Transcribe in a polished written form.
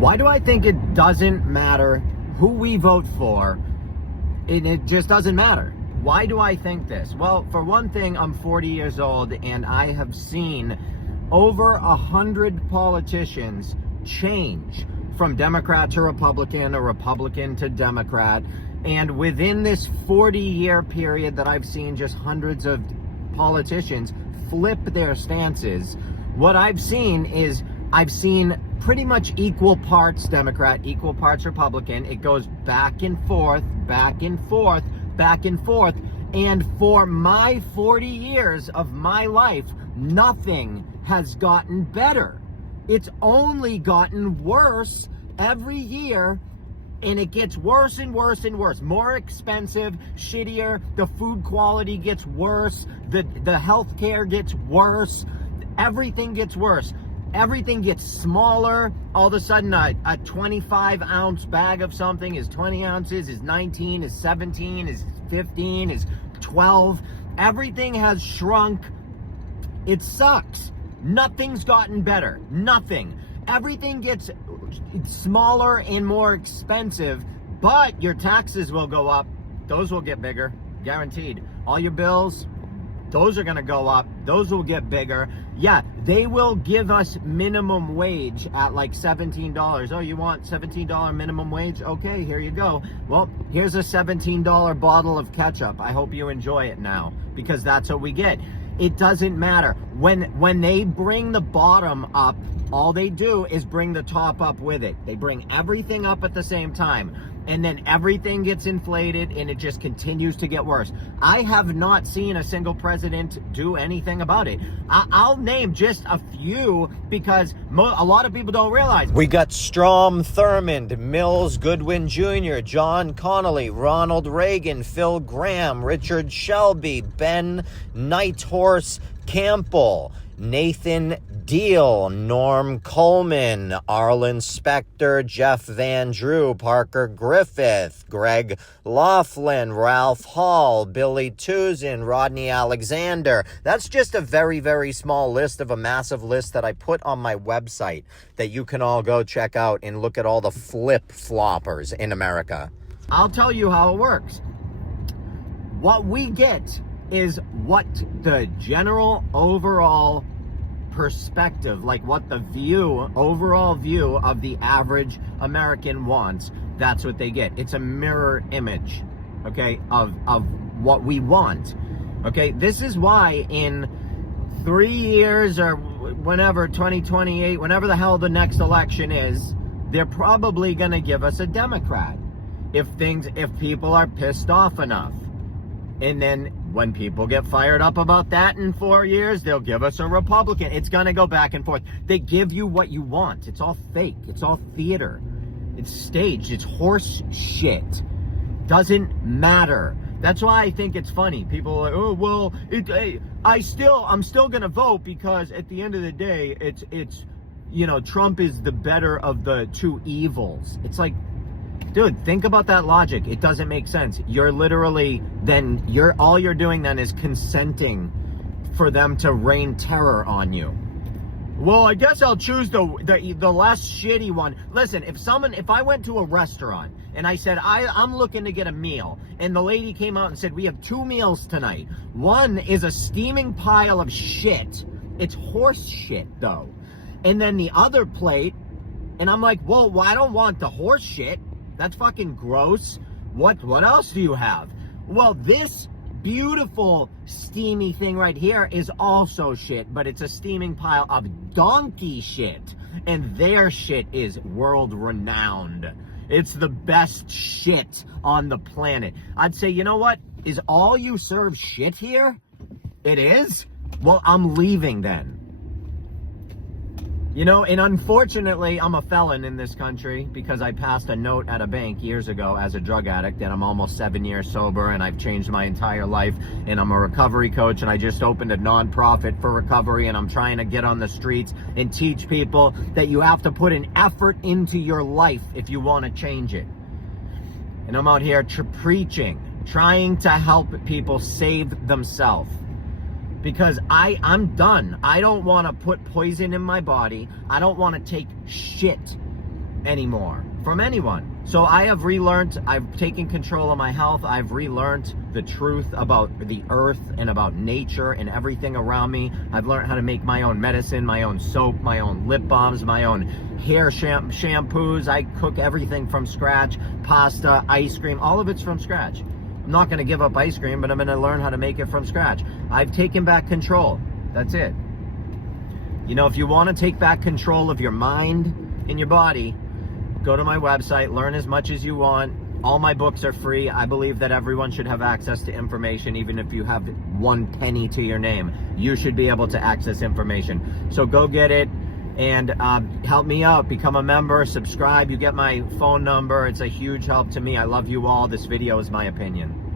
Why do I think it doesn't matter who we vote for? It just doesn't matter. Why do I think this? Well, for one thing, I'm 40 years old and I have seen over 100 politicians change from Democrat to Republican or Republican to Democrat. And within this 40-year period that I've seen just hundreds of politicians flip their stances, what I've seen is I've seen pretty much equal parts Democrat, equal parts Republican. It goes back and forth, back and forth, back and forth. And for my 40 years of my life, nothing has gotten better. It's only gotten worse every year, and it gets worse and worse and worse. More expensive, shittier, the food quality gets worse, the health care gets worse, everything gets worse. Everything gets smaller. All of a sudden, a 25-ounce bag of something is 20 ounces, is 19, is 17, is 15, is 12. Everything has shrunk. It sucks. Nothing's gotten better. Nothing. Everything gets smaller and more expensive, but your taxes will go up. Those will get bigger, guaranteed. All your bills, those are going to go up. Those will get bigger. Yeah, they will give us minimum wage at like $17. Oh, you want $17 minimum wage? Okay, here you go. Well, here's a $17 bottle of ketchup. I hope you enjoy it now, because that's what we get. It doesn't matter. When they bring the bottom up, all they do is bring the top up with it. They bring everything up at the same time. And then everything gets inflated and it just continues to get worse. I have not seen a single president do anything about it. I'll name just a few because a lot of people don't realize. We got Strom Thurmond, Mills Goodwin Jr., John Connolly, Ronald Reagan, Phil Gramm, Richard Shelby, Ben Nighthorse Campbell, Nathan Deal, Norm Coleman, Arlen Specter, Jeff Van Drew, Parker Griffith, Greg Laughlin, Ralph Hall, Billy Tuzin, Rodney Alexander. That's just a very, very small list of a massive list that I put on my website that you can all go check out and look at all the flip-floppers in America. I'll tell you how it works. What we get is what the general overall perspective, like what the overall view of the average American wants, that's what they get. It's a mirror image, okay, of what we want. Okay, this is why in 3 years or whenever, 2028, whenever the hell the next election is, they're probably going to give us a Democrat if people are pissed off enough. And then when people get fired up about that in 4 years, they'll give us a Republican. It's going to go back and forth. They give you what you want. It's all fake. It's all theater. It's staged. It's horse shit. Doesn't matter. That's why I think it's funny. People are like, oh, well, I'm still going to vote because at the end of the day, it's Trump is the better of the two evils. It's like, dude, think about that logic. It doesn't make sense. You're literally, all you're doing then is consenting for them to rain terror on you. Well, I guess I'll choose the less shitty one. Listen, if I went to a restaurant and I said, I'm looking to get a meal, and the lady came out and said, we have 2 meals tonight. One is a steaming pile of shit. It's horse shit, though. And then the other plate, and I'm like, well, I don't want the horse shit. That's fucking gross. What else do you have? Well, this beautiful steamy thing right here is also shit, but it's a steaming pile of donkey shit. And their shit is world renowned. It's the best shit on the planet. I'd say, you know what? Is all you serve shit here? It is? Well, I'm leaving then. And unfortunately, I'm a felon in this country because I passed a note at a bank years ago as a drug addict, and I'm almost 7 years sober, and I've changed my entire life, and I'm a recovery coach, and I just opened a nonprofit for recovery, and I'm trying to get on the streets and teach people that you have to put an effort into your life if you want to change it. And I'm out here preaching, trying to help people save themselves. Because I'm done. I don't want to put poison in my body. I don't want to take shit. anymore from anyone. So I have relearned, I've taken control of my health. I've relearned the truth about the earth and about nature and everything around me. I've learned how to make my own medicine, my own soap, my own lip balms, my own hair shampoos. I cook everything from scratch. Pasta, ice cream, all of it's from scratch. I'm not going to give up ice cream, but I'm going to learn how to make it from scratch. I've taken back control. That's it. You know, if you want to take back control of your mind and your body, go to my website, learn as much as you want. All my books are free. I believe that everyone should have access to information, even if you have 1 penny to your name. You should be able to access information. So go get it and help me out. Become a member, subscribe. You get my phone number. It's a huge help to me. I love you all. This video is my opinion.